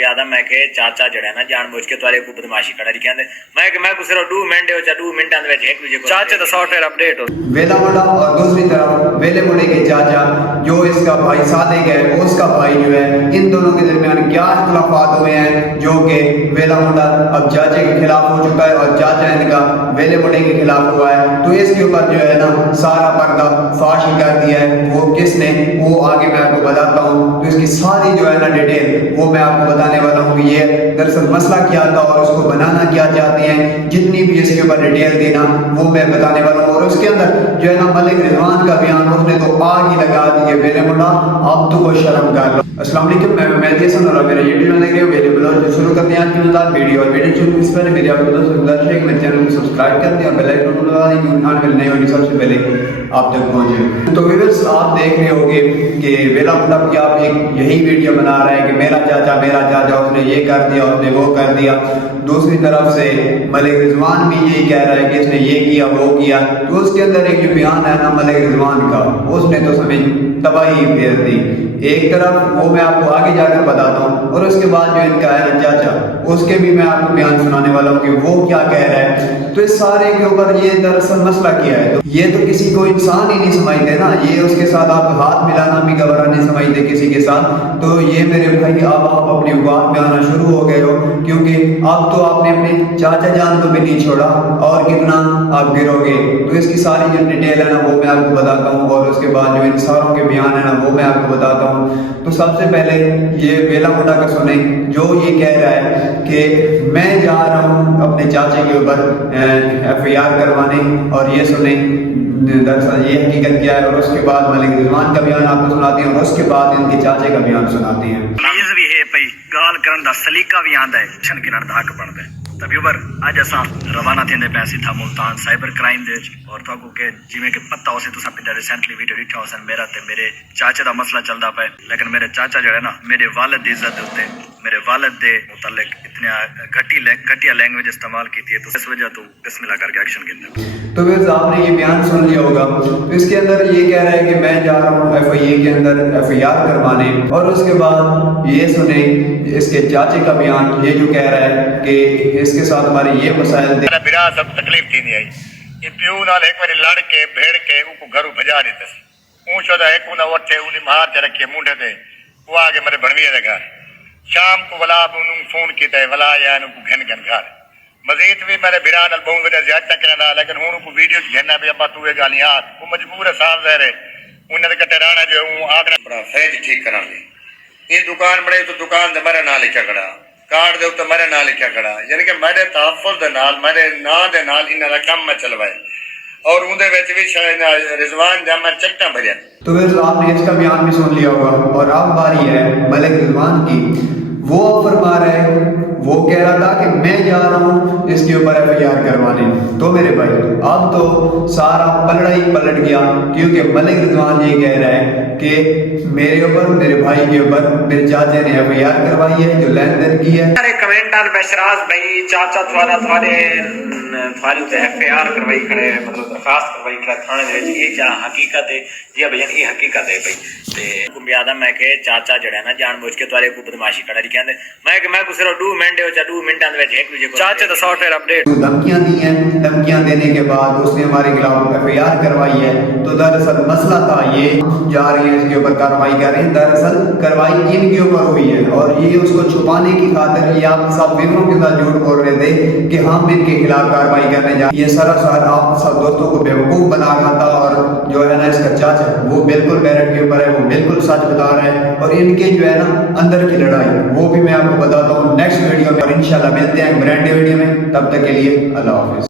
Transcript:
यादा मैं के चाचा जड़ा ना जान बुझ के तुआरे को बदमाशी करा रही कहंदे मैं को सिर्फ 2 मिनट हो जा 2 मिनटों दे विच एक दूजे को चाचे दा सॉफ्टवेयर अपडेट हो वेला मुंडा और दूसरी तरफ वेले मुंडे के चाचा जो इसका भाई सादिक है उसका भाई जो है, इन दोनों के दरमियान क्या इख्तिलाफात हुए हैं जो कि वेला मुंडा अब चाचे के खिलाफ हो चुका है और चाचा इनका वेले मुंडे के खिलाफ हुआ है। तो इसके ऊपर जो है ना सारा पर्दा फाश कर दिया है। वो किसने, वो आगे मैं आपको बताता हूँ। तो इसकी सारी जो है ना डिटेल वो मैं आपको बताने वाला हूँ कि ये दरअसल मसला क्या था और उसको बनाना क्या चाहते हैं। जितनी भी इसके ऊपर डिटेल थी ना वो मैं बताने वाला हूँ। और उसके अंदर जो है ना मलिक रिजवान का बयान उसने तो आग ही लगा दी है। वेले मुंडा अब तो वो शर्म कर लो। अस्सलाम वालेकुम, मैं मेहदी हसन और मेरा यूट्यूब चैनल है अवेलेबल है। शुरू करते हैं आज की मजेदार वीडियो। और वीडियो शुरू से पहले मेरी आपको गुजारिश है कि मेरे चैनल को सब्सक्राइब कर दें और बेल आइकन को दबा दें क्योंकि आने वाली नई वीडियो सबसे पहले आप तक पहुंचे। तो व्यूअर्स, आप देख रहे होंगे कि वेला मुंडा भी आप एक यही वीडियो बना रहा है कि मेरा चाचा उसने ये कर दिया, उसने वो कर दिया। दूसरी तरफ से मलिक रिजवान भी यही कह रहा है कि इसने ये किया वो किया। तो उसके अंदर एक जो बयान है ना मलिक रिजवान का, उसने तो समझ तबाही फेर दी। एक तरफ वो मैं आपको आगे जाकर बताता हूँ और उसके बाद जो इनका है ना चाचा, उसके भी मैं आपको बयान सुनाने वाला हूँ कि वो क्या कह रहा है। तो इस सारे के ऊपर ये दरअसल मसला क्या है, तो ये तो किसी को इंसान ही नहीं समझते ना। ये उसके साथ आप हाथ मिलाना भी गवारा नहीं समझते किसी के साथ। तो ये मेरे भाई अब आप अपनी बात में आना शुरू हो गए हो, क्योंकि अब तो आपने अपने चाचा जान को भी नहीं छोड़ा और कितना आप गिरोगे। तो इसकी सारी जो डिटेल है ना वो मैं आपको बताता हूँ और उसके बाद जो इन सारों के बयान है ना वो मैं आपको बताता हूँ। तो सबसे पहले ये वेला मुंडा का सुने, जो ये कह रहा है कि मैं जा रहा हूँ अपने चाचे के ऊपर FIR करवाने, और ये सुने दरअसल ये हकीकत क्या है। और उसके बाद मलिक रिजवान का बयान आपको सुनाते हैं और उसके बाद इनके चाचे का बयान सुनाते हैं। प्लीज भी है भाई गाल करन दा सलीका भी आंदा है, छन गिनन दा हक बनदा है। तभी उबर आज असा रवाना थेंदे पैसे था मुल्तान साइबर क्राइम दे और ताको के जिवें के पता हो से तुसा पिंडा रिसेंटली वीडियो दिखा हो सन मेरा ते मेरे चाचे दा मसला चलदा पे। लेकिन मेरे चाचा जो है ना मेरे वालिद दी इज्जत दे उत्ते मेरे वालिद दे मुतल्लिक इतने घटिया लैंग्वेज इस्तेमाल की थी। तो इस वजह तो बिस्मिल्लाह करके एक्शन गिनते। तो फिर आपने ये बयान सुन लिया होगा। तो इसके अंदर ये कह रहा है कि मैं जा रहा हूँ FIA के अंदर FIR करवाने, और उसके बाद ये सुने इसके चाचे का बयान, ये जो कह रहा है कि इसके साथ हमारे ये मसाइल थे। मेरा बिरा सब तकलीफ थी नहीं आई। ये प्यू नाल एक बारी लड़ के भेड़ के ऊको घरू भजा देते ऊंचो दा एक ना उठे उनी मार के रखे मुंडे ते वो आगे मेरे बनवी दे घर शाम को वला उनु फोन कीता है वला या नु घन घर मजीद भी मेरे बिरा नाल बहुत वजह ज्यादा करना। लेकिन हुन को वीडियो घेना भी अब्बा तू ये गालियां वो मजबूर है साफ ज़ाहिर है उन्हें दे कटे राणा जो हूं आगना बड़ा फ्रिज ठीक करा ले ये दुकान बड़े तो दुकान दे मेरे नाल लिखा खड़ा कार्ड दे उत्ते मेरे नाल लिखा खड़ा, यानी कि मेरे तहफ़्फ़ुज़ दे नाल मेरे नाम दे नाल इन्हां दा काम मैं चलवाए और उनदे विच भी शायद रिजवान दा मैं चट्टा भरिया। तो फिर आपने इसका बयान भी सुन लिया होगा। और अब बारी है मलिक रिजवान की। वो फरमा रहा है, वो कह रहा था कि मैं जा रहा हूँ इसके ऊपर FIR करवाने। तो मेरे भाई अब तो सारा पलड़ा ही पलट गया, क्योंकि मलिक रिजवान ये कह रहा है कि मेरे ऊपर मेरे भाई के ऊपर मेरे चाचे ने FIR करवाई है जो लेन देन की है। अरे कमेंटर बशराज भाई चाचा थारे ते FIR करवाई खड़े, मतलब दरखास्त करवाई खड़ा थाने दे विच। ये क्या हकीकत है जी भैया? ये हकीकत है भाई। ते यादा मैं के चाचा जड़ा ना जान बुझ के तुआरे को बदमाशी करा रही कहंदे मैं को सिर्फ 2 मिनट हो जा 2 मिनटों दे विच एक दूजे को चाचे दा सॉफ्टवेयर अपडेट धमकियां दी हैं। धमकियां देने के बाद उसने हमारे खिलाफ FIR करवाई है। तो दरअसल मसला था ये जा रही है इसके ऊपर कार्रवाई कर रहे हैं। दरअसल कार्रवाई इनके ऊपर हुई है और ये उसको छुपाने की खातिर ये आप सब विवरों के साथ झूठ बोल रहे थे कि हम इनके खिलाफ कार्रवाई करने जा। ये सरासर आप सब दोस्तों को बेवकूफ बना रहा था। और जो है ना इसका चाचा वो बिल्कुल बैरट के ऊपर है, वो बिल्कुल सच बता रहा है। और इनके जो है ना अंदर की लड़ाई वो भी मैं आपको बताता हूँ नेक्स्ट वीडियो में। और इंशाल्लाह मिलते हैं ब्रांड वीडियो में, तब तक के लिए अल्लाह हाफिज।